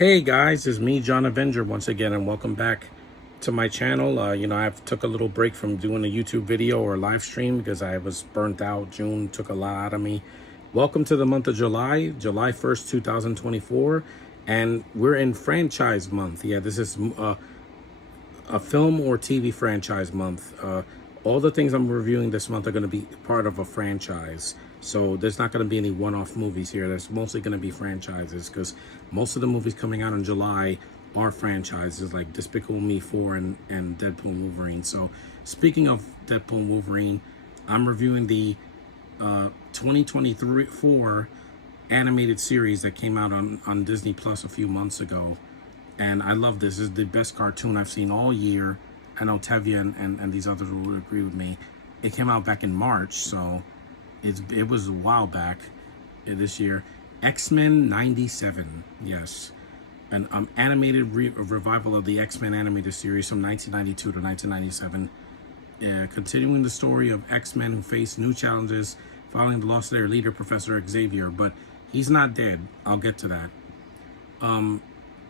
Hey guys, it's me, John Avenger, once again, and welcome back to my channel. I've took a little break from doing a YouTube video or live stream because I was burnt out. June took a lot out of me. Welcome to the month of July, July 1st, 2024, and we're in franchise month. Yeah, this is a film or TV franchise month. All the things I'm reviewing this month are going to be part of a franchise. So there's not going to be any one-off movies here. There's mostly going to be franchises because most of the movies coming out in July are franchises like Despicable Me 4 and Deadpool and Wolverine. So speaking of Deadpool and Wolverine, I'm reviewing the 2024 animated series that came out on Disney Plus a few months ago. And I love this. This is the best cartoon I've seen all year. I know Tevya and these others will agree with me. It came out back in March, so it was a while back this year. X-Men 97, yes. An animated revival of the X-Men animated series from 1992 to 1997. Continuing the story of X-Men who face new challenges following the loss of their leader, Professor Xavier. But he's not dead. I'll get to that.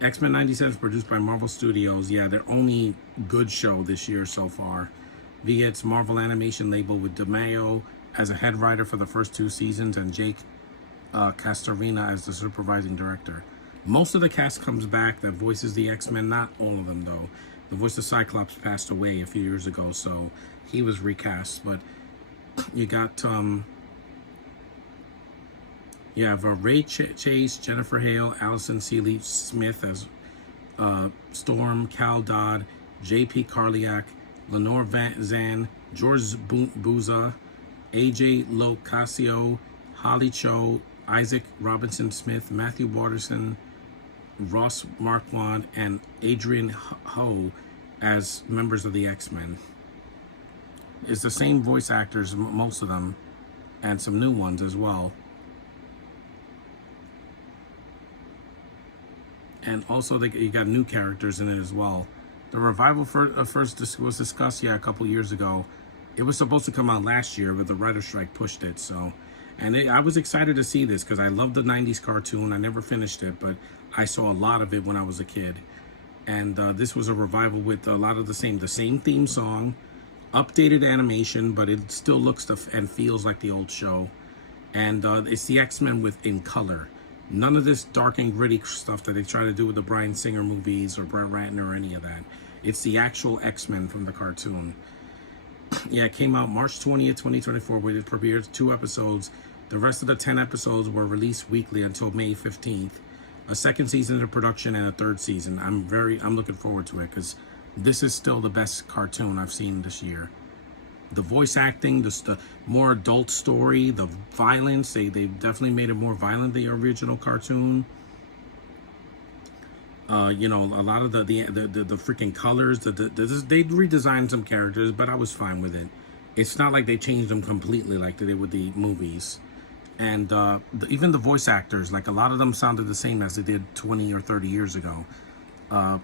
X-Men 97 is produced by Marvel Studios. Yeah, their only good show this year so far. Via its Marvel Animation label with DeMeo as a head writer for the first two seasons and Jake Castorina as the supervising director. Most of the cast comes back that voices the X-Men, not all of them though. The voice of Cyclops passed away a few years ago, so he was recast. But you got you have Ray Chase, Jennifer Hale, Allison Seeley Smith as Storm, Cal Dodd, J.P. Karliak, Lenore Zan, George Buza, A.J. Locasio, Holly Cho, Isaac Robinson Smith, Matthew Waterson, Ross Marquand, and Adrian Ho as members of the X-Men. It's the same voice actors, most of them, and some new ones as well. And also, you got new characters in it as well. The revival first was discussed, a couple years ago. It was supposed to come out last year, but the writer's strike pushed it. So, I was excited to see this because I love the 90s cartoon. I never finished it, but I saw a lot of it when I was a kid. And this was a revival with a lot of the same theme song, updated animation, but it still looks and feels like the old show. And it's the X-Men in color. None of this dark and gritty stuff that they try to do with the Bryan Singer movies or Brett Ratner or any of that. It's the actual X-Men from the cartoon. Yeah, it came out March 20th, 2024, where it premiered 2 episodes. The rest of the 10 episodes were released weekly until May 15th. A second season of production and a third season. I'm looking forward to it because this is still the best cartoon I've seen this year. The voice acting, the more adult story, the violence, they definitely made it more violent than the original cartoon. A lot of the freaking colors, they redesigned some characters, but I was fine with it. It's not like they changed them completely like they did with the movies. And even the voice actors, like a lot of them sounded the same as they did 20 or 30 years ago. I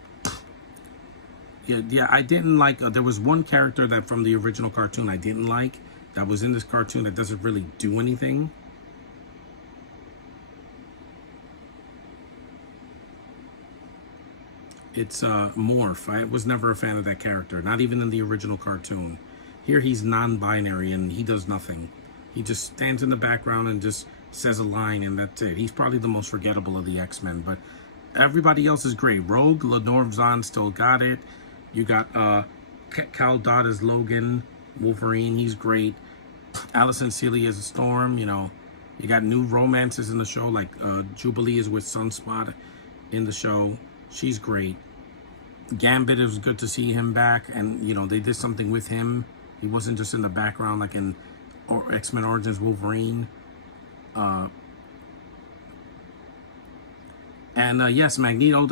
didn't like, there was one character that from the original cartoon I didn't like, that was in this cartoon that doesn't really do anything. It's Morph. I was never a fan of that character, not even in the original cartoon. Here he's non-binary and he does nothing. He just stands in the background and just says a line and that's it. He's probably the most forgettable of the X-Men, but everybody else is great. Rogue, Lenore Zahn still got it. You got Cal Dodd as Logan, Wolverine, he's great. Allison Seeley as Storm, You got new romances in the show, like Jubilee is with Sunspot in the show. She's great. Gambit, it was good to see him back, and they did something with him. He wasn't just in the background like in X-Men Origins Wolverine. Yes, Magneto,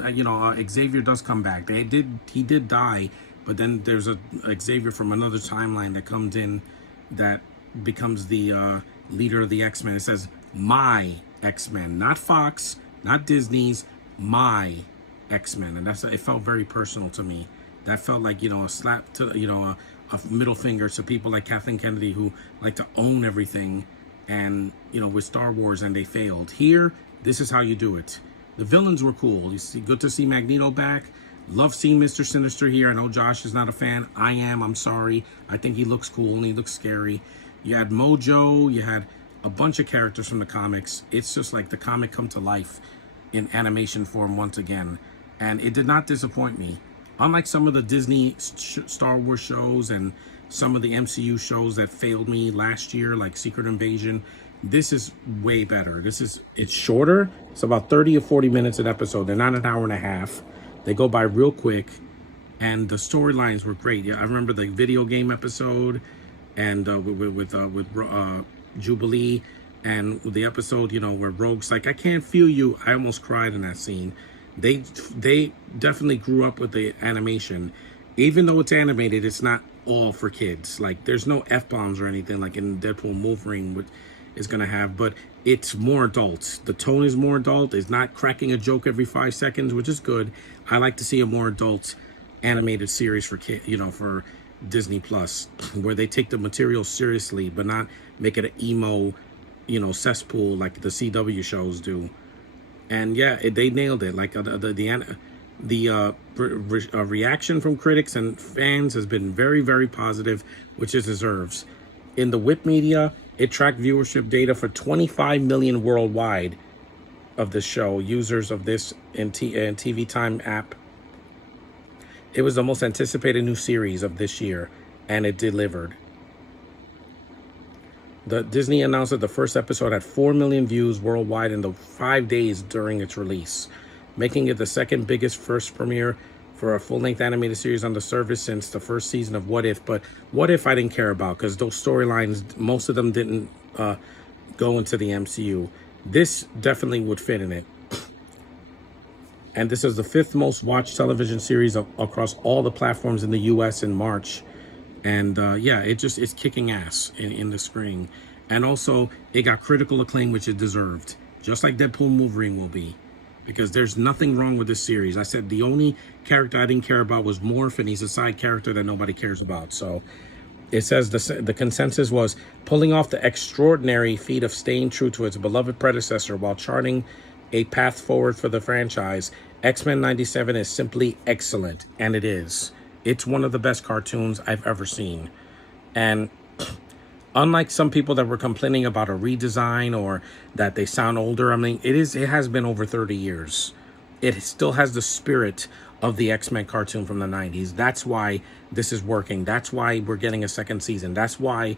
Xavier does come back. He did die, but then there's a Xavier from another timeline that comes in that becomes the leader of the X-Men. It says, my X-Men, not Fox, not Disney's, my X-Men. And it felt very personal to me. That felt like, a slap to, a middle finger to people like Kathleen Kennedy who like to own everything and, with Star Wars and they failed. Here, this is how you do it. The villains were cool. You see, good to see Magneto back. Love seeing Mr. Sinister here. I know Josh is not a fan. I am. I'm sorry. I think he looks cool and he looks scary. You had Mojo. You had a bunch of characters from the comics. It's just like the comic come to life in animation form once again. And it did not disappoint me. Unlike some of the Disney Star Wars shows and some of the MCU shows that failed me last year, like Secret Invasion, this is way better. It's shorter. It's about 30 or 40 minutes an episode. They're not an hour and a half. They go by real quick, and the storylines were great. Yeah, I remember the video game episode, and with Jubilee, and the episode, where Rogue's like, "I can't feel you." I almost cried in that scene. They definitely grew up with the animation, even though it's animated. It's not all for kids. Like, there's no F-bombs or anything like in Deadpool Wolverine, which is gonna have, but it's more adult. The tone is more adult. It's not cracking a joke every 5 seconds, which is good. I like to see a more adult animated series for for Disney Plus, where they take the material seriously, but not make it an emo, cesspool like the CW shows do. And yeah, they nailed it. Like the reaction from critics and fans has been very, very positive, which it deserves. In the WIP media, it tracked viewership data for 25 million worldwide of the show, users of this and TV Time app. It was the most anticipated new series of this year, and it delivered. The Disney announced that the first episode had 4 million views worldwide in the 5 days during its release, making it the second biggest first premiere for a full-length animated series on the service since the first season of What If. But What If I didn't care about, because those storylines, most of them didn't go into the MCU. This definitely would fit in it. And this is the 5th most watched television series across all the platforms in the US in March. And yeah, it's kicking ass in the spring. And also, it got critical acclaim, which it deserved, just like Deadpool and Wolverine will be. Because there's nothing wrong with this series. I said the only character I didn't care about was Morph, and he's a side character that nobody cares about. So it says the consensus was pulling off the extraordinary feat of staying true to its beloved predecessor while charting a path forward for the franchise. X-Men 97 is simply excellent, and it is. It's one of the best cartoons I've ever seen. And unlike some people that were complaining about a redesign or that they sound older, I mean, it has been over 30 years. It still has the spirit of the X-Men cartoon from the 90s. That's why this is working. That's why we're getting a second season. That's why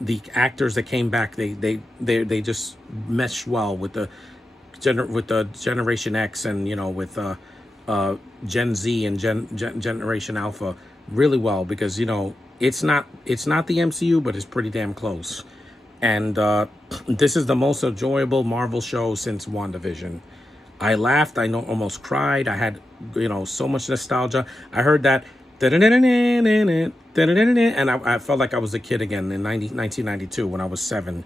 the actors that came back, they just mesh well with the Generation X and with Gen Z and Generation Alpha really well, because it's not the MCU, but it's pretty damn close. And this is the most enjoyable Marvel show since WandaVision. I laughed. I almost cried. I had so much nostalgia. I heard that and I felt like I was a kid again in 1992 when I was 7.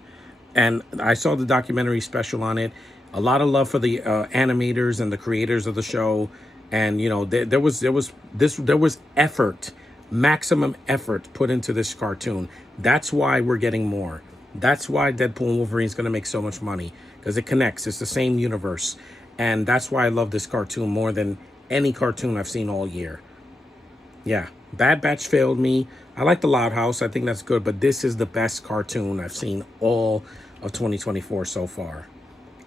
And I saw the documentary special on it. A lot of love for the animators and the creators of the show. And there was effort, maximum effort put into this cartoon. That's why we're getting more. That's why Deadpool and Wolverine is going to make so much money, because it connects. It's the same universe, and that's why I love this cartoon more than any cartoon I've seen all year. Yeah, Bad Batch failed me. I like The Loud House. I think that's good, but this is the best cartoon I've seen all of 2024 so far,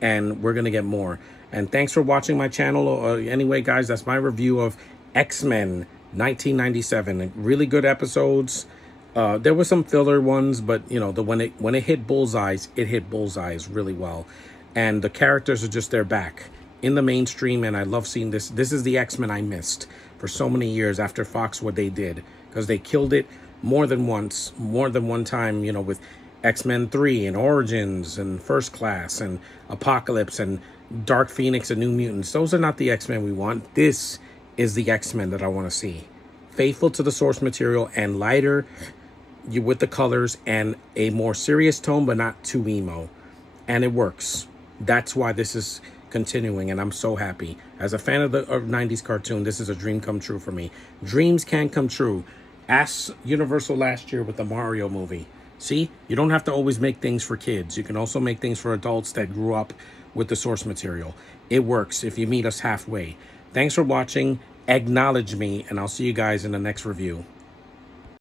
and we're going to get more. And thanks for watching my channel. Anyway, guys, that's my review of X-Men 1997. Really good episodes. There were some filler ones, but when it hit bullseyes, it hit bullseyes really well. And the characters are just, they're back in the mainstream, and I love seeing this. This is the X-Men I missed for so many years after Fox, what they did, because they killed it more than one time, with X-Men 3 and Origins and First Class and Apocalypse and Dark Phoenix and New Mutants. Those are not the X-Men we want. This is the X-Men that I want to see. Faithful to the source material and lighter with the colors and a more serious tone, but not too emo. And it works. That's why this is continuing, and I'm so happy. As a fan of the 90s cartoon, this is a dream come true for me. Dreams can come true. Ask Universal last year with the Mario movie. See, you don't have to always make things for kids. You can also make things for adults that grew up with the source material. It works if you meet us halfway. Thanks for watching. Acknowledge me, and I'll see you guys in the next review.